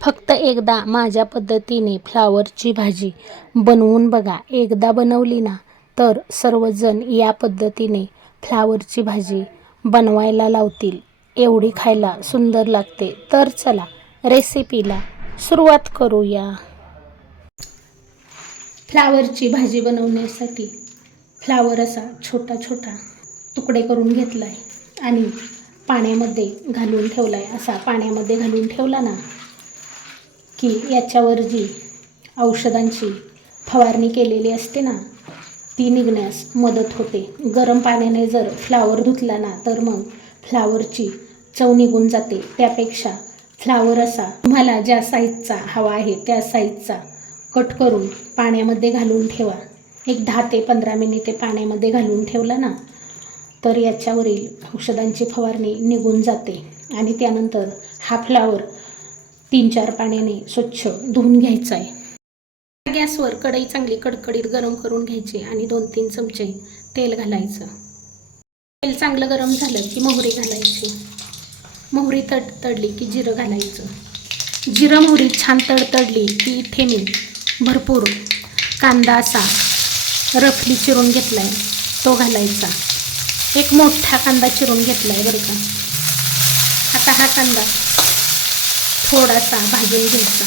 फक्त एकदा माझ्या पद्धतीने फ्लावरची भाजी बनवून बघा. एकदा बनवली ना तर सर्वजण या पद्धतीने फ्लावरची भाजी बनवायला लावतील. एवढी खायला सुंदर लागते. तर चला रेसिपीला सुरुवात करूया. फ्लावरची भाजी बनवण्यासाठी फ्लावर असा छोटा छोटा तुकडे करून घेतला आहे आणि पाण्यामध्ये घालून ठेवला आहे. असा पाण्यामध्ये घालून ठेवला ना की याच्यावर जी औषधांची फवारणी केलेली असते ना ती निघण्यास मदत होते. गरम पाण्याने जर फ्लावर धुतला ना तर मग फ्लावरची चव निघून जाते. त्यापेक्षा फ्लावर असा तुम्हाला ज्या साईजचा हवा आहे त्या साईजचा कट करून पाण्यामध्ये घालून ठेवा. एक 10 ते 15 मिनिटे पाण्यामध्ये घालून ठेवला ना तर याच्यावरील औषधांची फवारणी निघून जाते. आणि त्यानंतर हा फ्लावर 3-4 पाण्याने स्वच्छ धुवून घ्यायचा आहे. गॅसवर कढई चांगली कडकडीत गरम करून घ्यायची आणि 2-3 चमचे तेल घालायचं. तेल चांगलं गरम झालं की मोहरी घालायची. मोहरी तडतडली की जिरं घालायचं. जिरं मोहरी छान तडतडली की इथे मी भरपूर कांदा असा रफली चिरून घेतला आहे तो घालायचा. एक मोठा कांदा चिरून घेतला आहे बरं का. आता हा कांदा थोडासा भाजून घ्यायचा.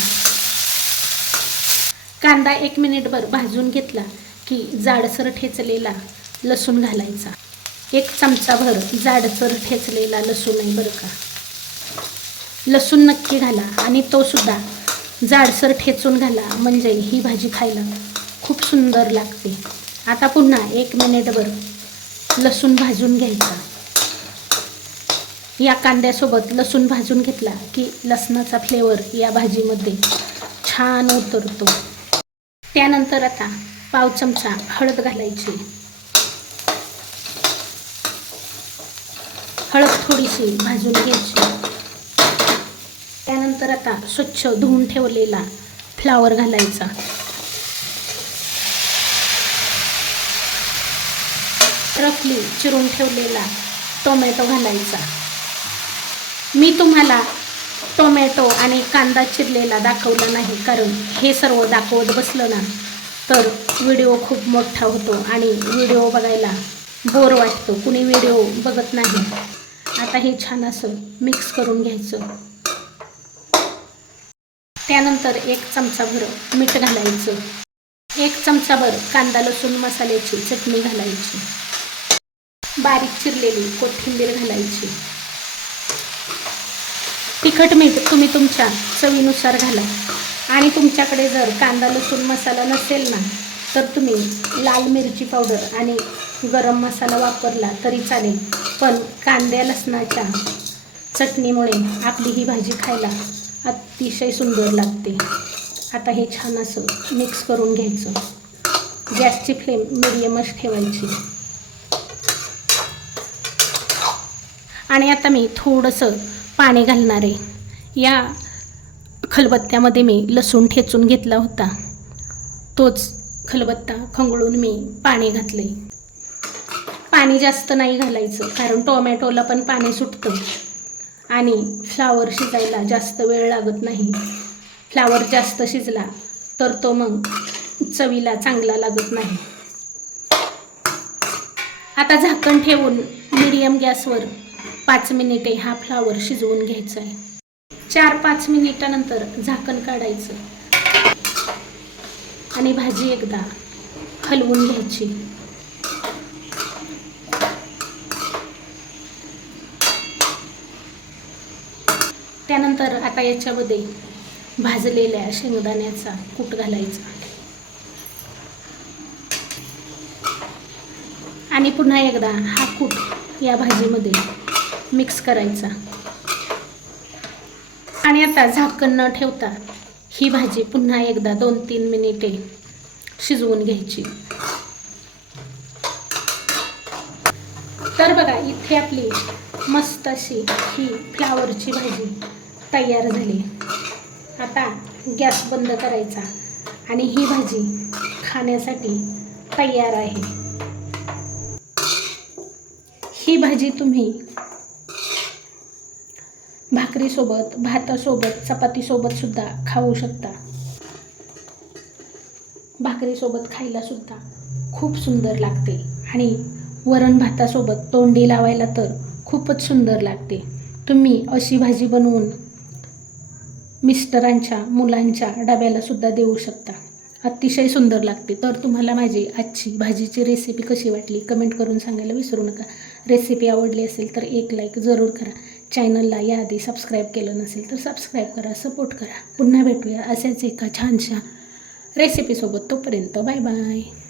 कांदा 1 मिनिटभर भाजून घेतला की जाडसर ठेचलेला लसूण घालायचा. 1 चमचाभर जाडसर ठेचलेला लसूण आहे बरं का. लसूण नक्की घाला आणि तो सुद्धा जाडसर ठेचून घाला म्हणजे ही भाजी खायला खूप सुंदर लागते. आता पुन्हा 1 मिनिटभर लसूण भाजून घ्यायचा. या कांद्यासोबत लसूण भाजून घेतला की लसणाचा फ्लेवर या भाजीमध्ये छान उतरतो. त्यानंतर आता पाव चमचा हळद घालायची. हळद थोडीशी भाजून घ्यायची. त्यानंतर आता स्वच्छ धुवून ठेवलेला फ्लावर घालायचा. रफली चिरून ठेवलेला टोमॅटो घालायचा. मी तुम्हाला टोमॅटो आणि कांदा चिरलेला दाखवला नाही कारण हे सर्व दाखवत बसलं ना तर व्हिडिओ खूप मोठा होतो आणि व्हिडिओ बघायला बोर वाटतो. कुणी व्हिडिओ बघत नाही. आता हे छान असं मिक्स करून घ्यायचं. त्यानंतर 1 चमचाभर मीठ घालायचं. 1 चमचाभर कांदा लसूण मसाल्याची चटणी घालायची. बारीक चिरलेली कोथिंबीर घालायची. तिखट मीठ तुम्ही तुमच्या चवीनुसार घाला. आणि तुमच्याकडे जर कांदा लसूण मसाला नसेल ना तर तुम्ही लाल मिरची पावडर आणि गरम मसाला वापरला तरी चालेल. पण कांद्या लसणाच्या चटणीमुळे आपली ही भाजी खायला अतिशय सुंदर लागते. आता हे छान असं मिक्स करून घ्यायचं. गॅसची फ्लेम मिडियमच ठेवायची. आणि आता मी थोडंसं पाणी घालणार आहे. या खलबत्त्यामध्ये मी लसूण ठेचून घेतला होता तोच खलबत्ता खंगळून मी पाणी घातले. पाणी जास्त नाही घालायचं कारण टोमॅटोला पण पाणी सुटतं आणि फ्लावर शिजायला जास्त वेळ लागत नाही. फ्लावर जास्त शिजला तर तो मग चवीला चांगला लागत नाही. आता झाकण ठेवून मीडियम गॅसवर 5 मिनिटे हा फ्लावर शिजवून घ्यायचा आहे. 4-5 मिनिटानंतर झाकण काढायचं आणि भाजी एकदा हलवून घ्यायची. त्यानंतर आता याच्यामध्ये भाजलेल्या शेंगदाण्याचा कूट घालायचा आणि पुन्हा एकदा हा कूट या भाजीमध्ये मिक्स करायचा. आणि आता झाकण न ठेवता ही भाजी पुन्हा एकदा 2-3 मिनिटे शिजवून घ्यायची. तर बघा इथे आपली मस्त अशी ही फ्लावरची भाजी तयार झाली. आता गॅस बंद करायचा आणि ही भाजी खाण्यासाठी तयार आहे. ही भाजी तुम्ही भाकरीसोबत, भातासोबत, चपातीसोबतसुद्धा खाऊ शकता. भाकरीसोबत खायलासुद्धा खूप सुंदर लागते आणि वरण भातासोबत तोंडी लावायला तर खूपच सुंदर लागते. तुम्ही अशी भाजी बनवून मिस्टरांच्या, मुलांच्या डब्यालासुद्धा देऊ शकता. अतिशय सुंदर लागते. तर तुम्हाला माझी आजची भाजीची रेसिपी कशी वाटली कमेंट करून सांगायला विसरू नका. रेसिपी आवडली असेल तर एक लाईक जरूर करा. चॅनलला याआधी सबस्क्राईब केलं नसेल तर सबस्क्राईब करा, सपोर्ट करा. पुन्हा भेटूया अशाच एका छानशा रेसिपीसोबत. तोपर्यंत बाय बाय.